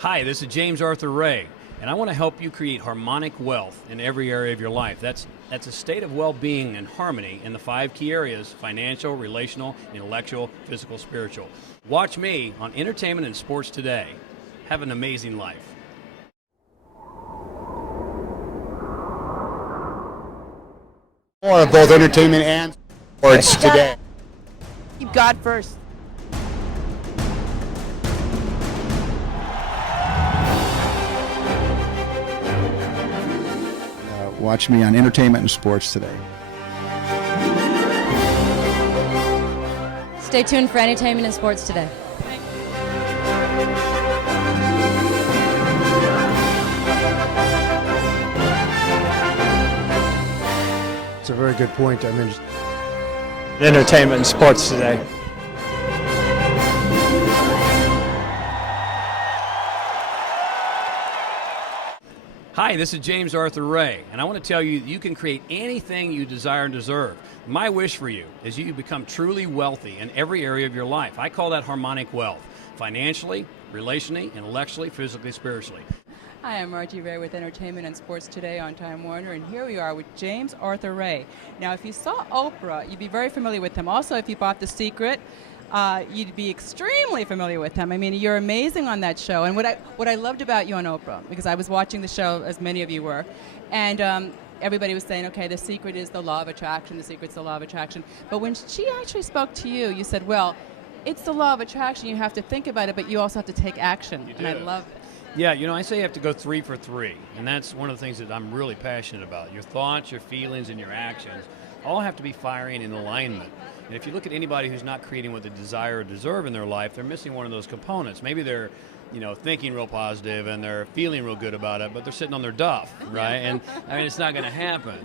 Hi, this is James Arther Ray, and I want to help you create harmonic wealth in every area of your life. That's a state of well-being and harmony in the 5 key areas: financial, relational, intellectual, physical, spiritual. Watch me on Entertainment and Sports Today. Have an amazing life. More of both entertainment and sports today. Keep God first. Watch me on Entertainment and Sports Today. Stay tuned for Entertainment and Sports Today. It's a very good point. I mean, Entertainment and Sports Today. Hi, this is James Arther Ray, and I want to tell you that you can create anything you desire and deserve. My wish for you is you become truly wealthy in every area of your life. I call that harmonic wealth: financially, relationally, intellectually, physically, spiritually. Hi, I'm Margie Rey with Entertainment and Sports Today on Time Warner, and here we are with James Arther Ray. Now, if you saw Oprah, you'd be very familiar with him. Also, if you bought The Secret, you'd be extremely familiar with him. I mean, you're amazing on that show. And what I loved about you on Oprah, because I was watching the show, as many of you were, and everybody was saying, okay, the secret is the law of attraction, the secret's the law of attraction. But when she actually spoke to you, you said, well, it's the law of attraction, you have to think about it, but you also have to take action. And I love it. Yeah, you know, I say you have to go 3 for 3, and that's one of the things that I'm really passionate about. Your thoughts, your feelings, and your actions all have to be firing in alignment. And if you look at anybody who's not creating what they desire or deserve in their life, they're missing one of those components. Maybe they're, thinking real positive and they're feeling real good about it, but they're sitting on their duff, right? And I mean, it's not going to happen,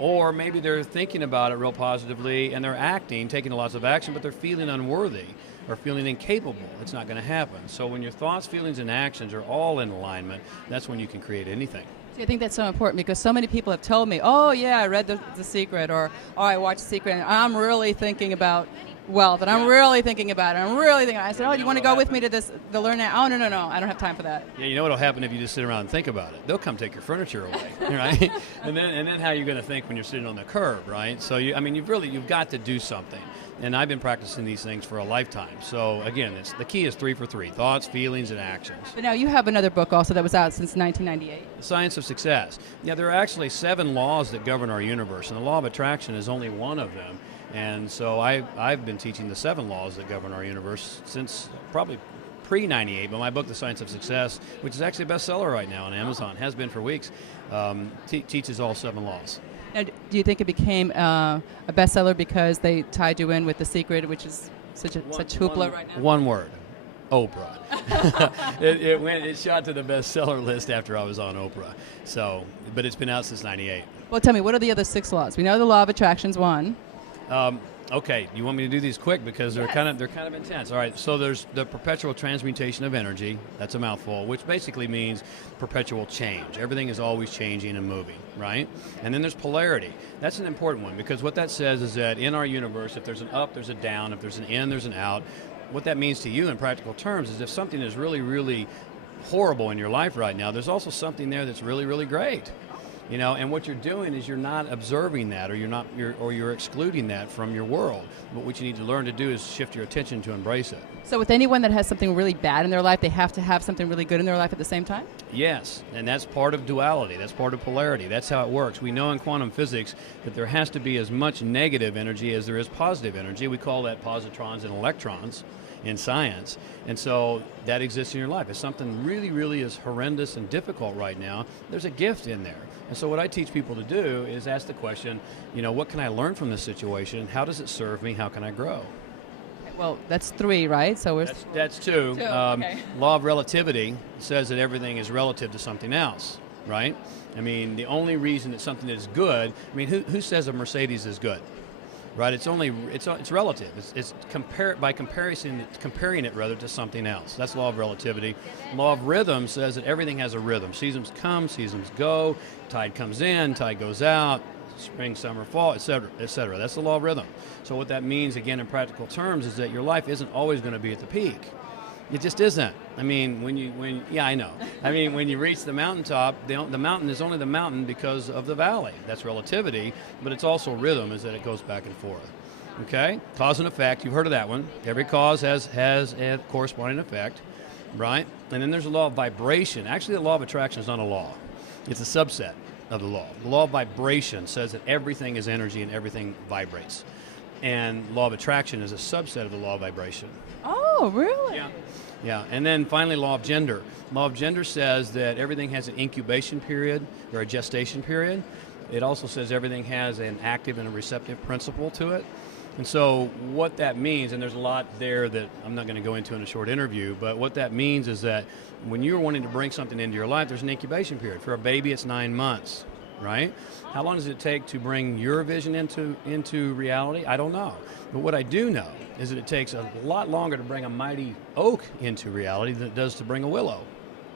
Or maybe they're thinking about it real positively and they're acting, taking lots of action, but they're feeling unworthy or feeling incapable. It's not going to happen. So when your thoughts, feelings, and actions are all in alignment, that's when you can create anything. I think that's so important because so many people have told me, oh yeah, I read the Secret, or oh, I watched The Secret, and I'm really thinking about wealth, and I'm really thinking about it. I'm really thinking. I said, oh, do you want to go with me to this, to learn that? Oh, no, I don't have time for that. Yeah, you know what'll happen if you just sit around and think about it? They'll come take your furniture away, right? and then how are you going to think when you're sitting on the curb, right? So you've got to do something. And I've been practicing these things for a lifetime. So again, the key is 3 for 3: thoughts, feelings, and actions. But now you have another book also that was out since 1998. The Science of Success. Yeah, there are actually 7 laws that govern our universe, and the law of attraction is only one of them. And so I've been teaching the 7 laws that govern our universe since probably pre-98, but my book, The Science of Success, which is actually a bestseller right now on Amazon, has been for weeks, teaches all 7 laws. Now, do you think it became a bestseller because they tied you in with The Secret, which is such hoopla right now? One word: Oprah. It shot to the bestseller list after I was on Oprah. So, but it's been out since '98. Well, tell me, what are the other 6 laws? We know the law of attraction's one. Okay, you want me to do these quick because they're kind of intense. All right, so there's the perpetual transmutation of energy. That's a mouthful, which basically means perpetual change. Everything is always changing and moving, right? And then there's polarity. That's an important one because what that says is that in our universe, if there's an up, there's a down. If there's an in, there's an out. What that means to you in practical terms is if something is really, really horrible in your life right now, there's also something there that's really, really great. And what you're doing is you're not observing that, or you're excluding that from your world. But what you need to learn to do is shift your attention to embrace it. So with anyone that has something really bad in their life, they have to have something really good in their life at the same time? Yes, and that's part of duality. That's part of polarity. That's how it works. We know in quantum physics that there has to be as much negative energy as there is positive energy. We call that positrons and electrons in science. And so that exists in your life. If something really, really is horrendous and difficult right now, there's a gift in there. And so what I teach people to do is ask the question, what can I learn from this situation? How does it serve me? How can I grow? Well, that's 3, right? So that's 2. Okay. Law of relativity says that everything is relative to something else, right? I mean, the only reason that something is good, who says a Mercedes is good? Right, it's relative. It's comparing it rather to something else. That's law of relativity. Law of rhythm says that everything has a rhythm. Seasons come, seasons go. Tide comes in, tide goes out. Spring, summer, fall, etc., etc. That's the law of rhythm. So what that means, again, in practical terms, is that your life isn't always going to be at the peak. It just isn't. I mean, yeah, I know. I mean, when you reach the mountaintop, the mountain is only the mountain because of the valley. That's relativity, but it's also rhythm, is that it goes back and forth. Okay? Cause and effect, you've heard of that one. Every cause has a corresponding effect, right? And then there's a law of vibration. Actually, the law of attraction is not a law. It's a subset of the law. The law of vibration says that everything is energy and everything vibrates. And law of attraction is a subset of the law of vibration. Oh, really? Yeah. Yeah, and then finally, law of gender. Law of gender says that everything has an incubation period or a gestation period. It also says everything has an active and a receptive principle to it. And so what that means, and there's a lot there that I'm not going to go into in a short interview, but what that means is that when you're wanting to bring something into your life, there's an incubation period. For a baby, it's 9 months, right? How long does it take to bring your vision into reality? I don't know. But what I do know is that it takes a lot longer to bring a mighty oak into reality than it does to bring a willow,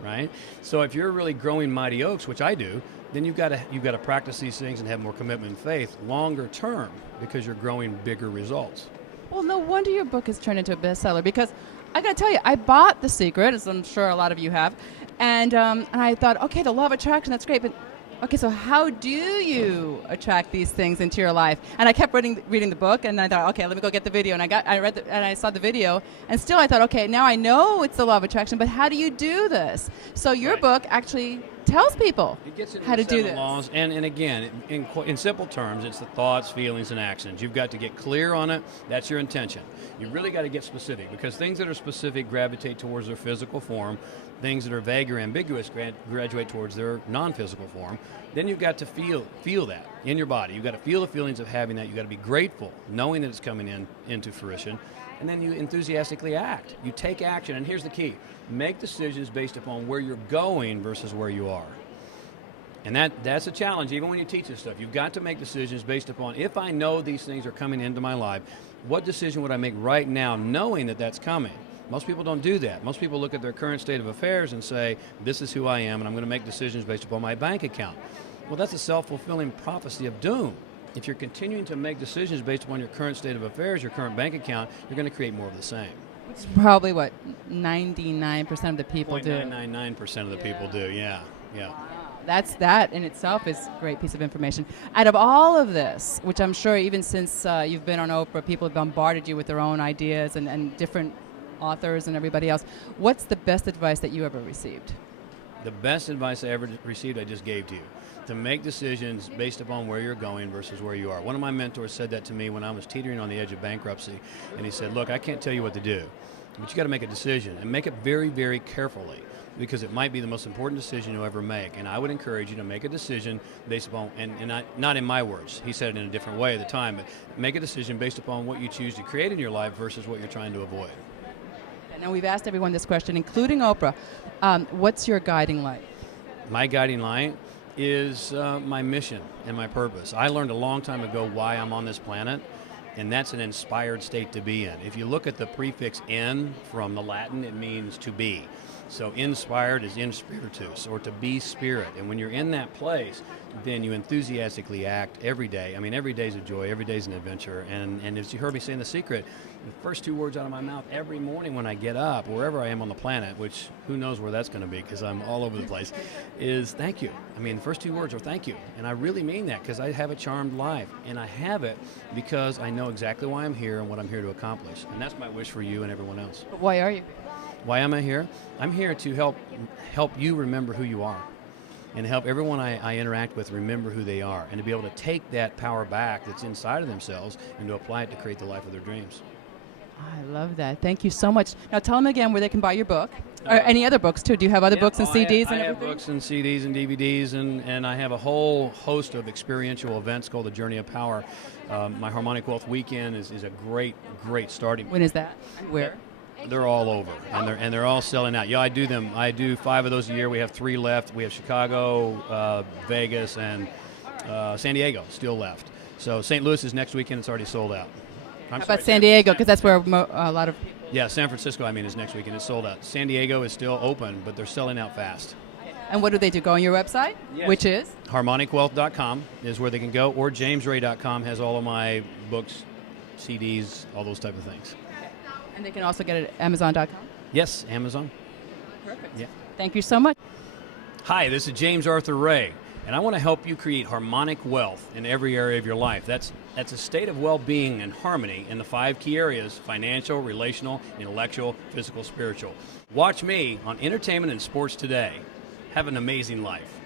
right? So if you're really growing mighty oaks, which I do, then you've got to practice these things and have more commitment and faith longer term because you're growing bigger results. Well, no wonder your book has turned into a bestseller, because I got to tell you, I bought The Secret, as I'm sure a lot of you have, and I thought, okay, the law of attraction, that's great, but okay, so how do you attract these things into your life? And I kept reading the book, and I thought, okay, let me go get the video. And I saw the video, and still I thought, okay, now I know it's the law of attraction, but how do you do this? So your book actually tells people how to do this. Laws, and again, in simple terms, it's the thoughts, feelings, and actions. You've got to get clear on it. That's your intention. You really got to get specific, because things that are specific gravitate towards their physical form. Things that are vague or ambiguous graduate towards their non-physical form. Then you've got to feel that in your body. You've got to feel the feelings of having that. You've got to be grateful, knowing that it's coming into fruition. And then you enthusiastically act. You take action, and here's the key. Make decisions based upon where you're going versus where you are. And that's a challenge, even when you teach this stuff. You've got to make decisions based upon, if I know these things are coming into my life, what decision would I make right now knowing that that's coming? Most people don't do that. Most people look at their current state of affairs and say, this is who I am, and I'm going to make decisions based upon my bank account. Well, that's a self-fulfilling prophecy of doom. If you're continuing to make decisions based upon your current state of affairs, your current bank account, you're going to create more of the same. Which is probably what 99% of the people do. 99% of the people do, yeah. That in itself is a great piece of information. Out of all of this, which I'm sure even since you've been on Oprah, people have bombarded you with their own ideas and different authors and everybody else, what's the best advice that you ever received? The best advice I ever received I just gave to you. To make decisions based upon where you're going versus where you are. One of my mentors said that to me when I was teetering on the edge of bankruptcy, and he said, look, I can't tell you what to do, but you got to make a decision, and make it very, very carefully, because it might be the most important decision you'll ever make. And I would encourage you to make a decision based upon, and not in my words, he said it in a different way at the time, but make a decision based upon what you choose to create in your life versus what you're trying to avoid. Now, we've asked everyone this question, including Oprah. What's your guiding light? My guiding light is my mission and my purpose. I learned a long time ago why I'm on this planet, and that's an inspired state to be in. If you look at the prefix "in" from the Latin, it means to be. So inspired is in spiritus, or to be spirit. And when you're in that place, then you enthusiastically act every day. I mean, every day's a joy, every day's an adventure. And as you heard me say in The Secret, the first two words out of my mouth every morning when I get up, wherever I am on the planet, which who knows where that's going to be because I'm all over the place, is thank you. I mean, the first two words are thank you. And I really mean that, because I have a charmed life. And I have it because I know exactly why I'm here and what I'm here to accomplish. And that's my wish for you and everyone else. But why are you? Why am I here? I'm here to help you remember who you are, and help everyone I interact with remember who they are, and to be able to take that power back that's inside of themselves and to apply it to create the life of their dreams. I love that. Thank you so much. Now tell them again where they can buy your book, or any other books too. Do you have other books and CDs? I have books and CDs and DVDs, and I have a whole host of experiential events called the Journey of Power. My Harmonic Wealth Weekend is a great starting. When is that? Where? They're all over, and they're all selling out. Yeah, I do them. I do 5 of those a year. We have 3 left. We have Chicago, Vegas, and San Diego still left. So St. Louis is next weekend. It's already sold out. How about San Diego? Because that's where a lot of people. Yeah, San Francisco, is next weekend. It's sold out. San Diego is still open, but they're selling out fast. And what do they do? Go on your website, which is? HarmonicWealth.com is where they can go, or JamesRay.com has all of my books, CDs, all those type of things. And they can also get it at Amazon.com? Yes, Amazon. Perfect. Yeah. Thank you so much. Hi, this is James Arther Ray, and I want to help you create harmonic wealth in every area of your life. That's a state of well-being and harmony in the 5 key areas: financial, relational, intellectual, physical, spiritual. Watch me on Entertainment and Sports Today. Have an amazing life.